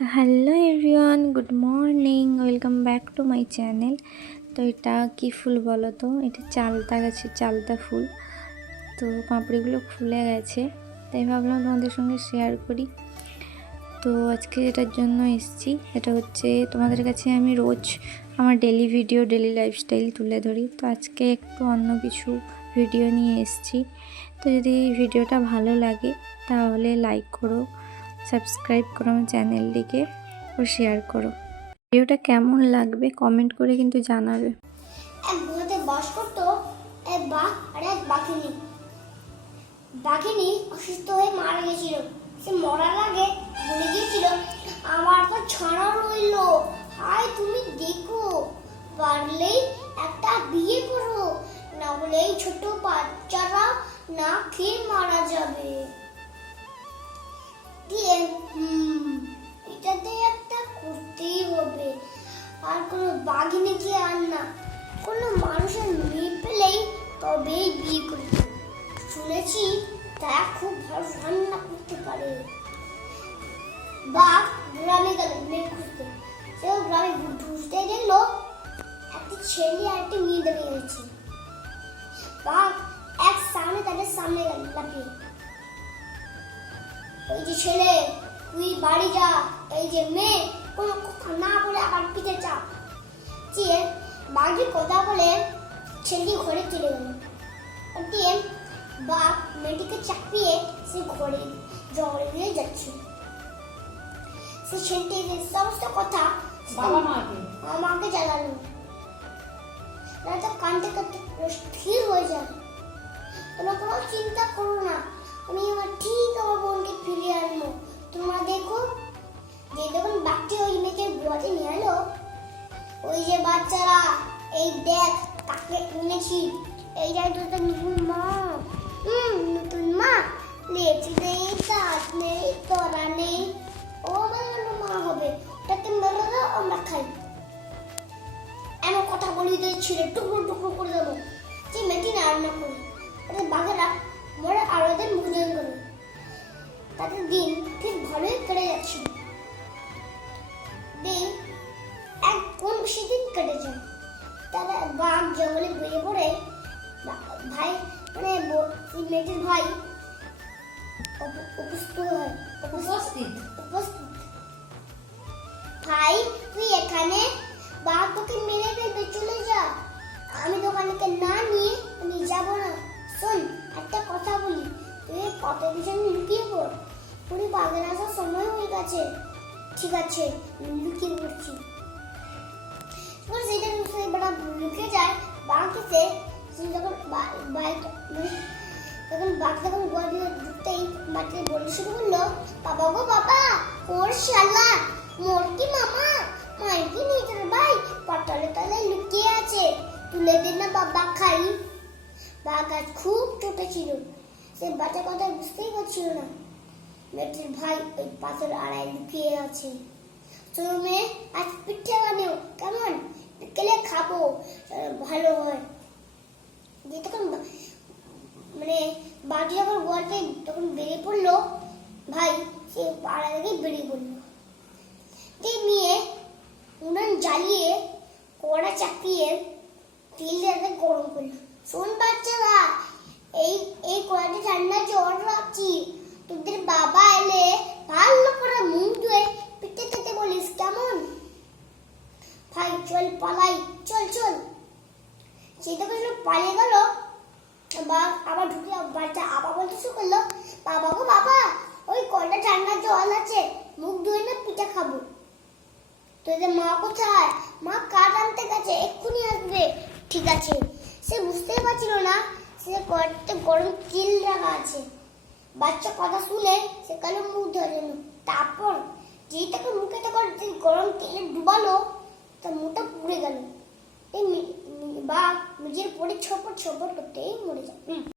তো hello everyone, good morning, welcome back to my channel. তো এটা কী ফুল বলো তো? এটা চালতা গাছের চালতা ফুল। তো পাঁপড়িগুলো খুলে গেছে, তাই ভাবলাম তোমাদের সঙ্গে শেয়ার করি। তো আজকে এটার জন্য এসেছি, এটা হচ্ছে তোমাদের কাছে আমি রোজ আমার ডেলি ভিডিও ডেলি লাইফস্টাইল তুলে ধরি। তো আজকে একটু অন্য কিছু ভিডিও নিয়ে এসেছি। তো যদি ভিডিওটা ভালো লাগে, তাহলে লাইক করো। সাবস্ক্রাইব করো আমার চ্যানেলটিকে ও শেয়ার করো। ভিডিওটা কেমন লাগবে কমেন্ট করে কিন্তু জানাবে। এক গুহাতে বাস করতো, এক বাঘ আর এক বাঘিনী। বাঘিনী অসুস্থ হয়ে মারা গেছিল। সে মরার আগে বলে গিয়েছিল, আমার তো ছানা রইল। হাই তুমি দেখো। পারলেই একটা বিয়ে করো। না হলে এই ছোট বাচ্চারা না খেয়ে মারা যাবে। এটাতে একটা করতেই হবে। আর কোনো বাঘিনী কি আর না, কোনো মানুষের মেয়ে পেলেই তবেই বিয়ে করবে শুনেছি তারা খুব ভালো রান্না করতে পারে। বাঘ গ্রামে গেল মেয়ে খুঁজতে। সেও গ্রামে ঢুসতে দেখল একটা ছেলে আর একটা মেয়ে দাঁড়িয়ে গেছে বাঘ এক সামনে তাদের সামনে গেল, লাফিয়ে। ওই যে ছেলে তুই বাড়ি যা। এই যে মেয়ে কোনো কথা না বলে আবার পিঠে চাপ যে বাঘি কথা বলে ছেলেটি ঘরে চলে গেল। দিয়ে বাঘ মেয়েটিকে চাপিয়ে সে ঘরে জঙ্গলে নিয়ে যাচ্ছে। সে ছেলেটি যে সমস্ত কথা বাবা মাকে আমাকে জানালো। রাতে কানতে কানতে স্থির হয়ে যায়। তোমরা কোনো চিন্তা করো না। আমি আমার ঠিক আমার বোনকে ফিরিয়ে আনব। তোমরা দেখো যে যখন বাচ্চা ওই মেয়েকে গুয়াতে নিয়ে এলো, ওই যে বাচ্চারা, এই দেখ, তাকে এনেছি। এই যে তো নতুন মা। হুম নতুন মা। লেচি নেই, দাঁত নেই তরা নেই। ও আমার মা হবে। তাকে মেরে দাও আমরা খাই। এমন কথা বলি যে ছিঁড়ে টুকরো টুকরো করে দেবো। যে মেয়েটি রান্না করে। বাঘেরা মরে আরোদের ভোজন করে তাদের দিন ঠিক ভালোই কেটে যাচ্ছিল দিন এক কোন বেশি দিন কেটে যায়? তারা বাঘ জঙ্গলে বেরিয়ে পড়ে ভাই মানে মেয়েটির ভাই উপ- উপস্থিত হয়। উপস্থিত। উপস্থিত। ভাই তুই এখানে? বাঘ তোকে মেরে ফেলবে চলে যা। আমি দোকানকে না নিয়ে আমি যাব না। শোন, একটা কথা বলি। তুই কত পিছনে লুকিয়ে পড়। পুরি বাঘের আসার সময় হয়ে গেছে। ঠিক আছে, লুকিয়ে পড়ছি। এবার সেটা সে বড় লুকিয়ে যায় এসে যখন বাইক মানে তখন বাঘ যখন গোয়াল ঢুকতেই মাটিতে বলতে শুরু করল, বাবা গো বাবা, ওর শালা, মোর কি মামা, মায়ের কি নিজের ভাই? পটলে তলে লুকিয়ে আছে। তুলে দে না বাবা, খাই। বাঘ আজ খুব ছোট ছিল। সে বাচ্চা কথা বুঝতেই পারছিল না। মেয়েটির ভাই ওই পাথর আড়ায় লুকিয়ে আছে। তুমি আজ পিঠে বানিও, কেমন? বিকেলে খাব ভালো হয়। দিয়ে তখন মানে বাকি যখন গোয়াতে তখন বেরিয়ে পড়ল, ভাই সে পাড়া থেকে বেরিয়ে পড়ল। দিয়ে নিয়ে উনান জ্বালিয়ে কড়া চাপিয়ে তেল দিয়ে গরম করল। শোন বাচ্চারা এই এই কড়াতে ঠান্ডা জল রাখছি তোদের বাবা এলে ভালো করে মুখ ধুয়ে পিঠে খেতে বলিস, কেমন? ভাই, চল পালাই, চল চল। তখন সব পালিয়ে গেল। বা আবার ঢুকে বাচ্চা আবার বলতে শুরু করল, বাবা গো, বাবা, ওই কলটা ঠান্ডা জল আছে, মুখ ধুয়ে না পিঠা খাব? তোদের মা কোথায়? মা কাঠ আনতে গেছে, এক্ষুনি আসবে। ঠিক আছে। সে বুঝতেই পারছিল না সে কড়াতে গরম তিল রাখা আছে। বাচ্চা কথা শুনে সে কালো মুখ ধরে তারপর যেই তাকে মুখে যে গরম তেলে ডুবালো, তার মুখটা পুড়ে গেল। এই বা নিজের পরে ছপট ছপট করতেই মরে যায়।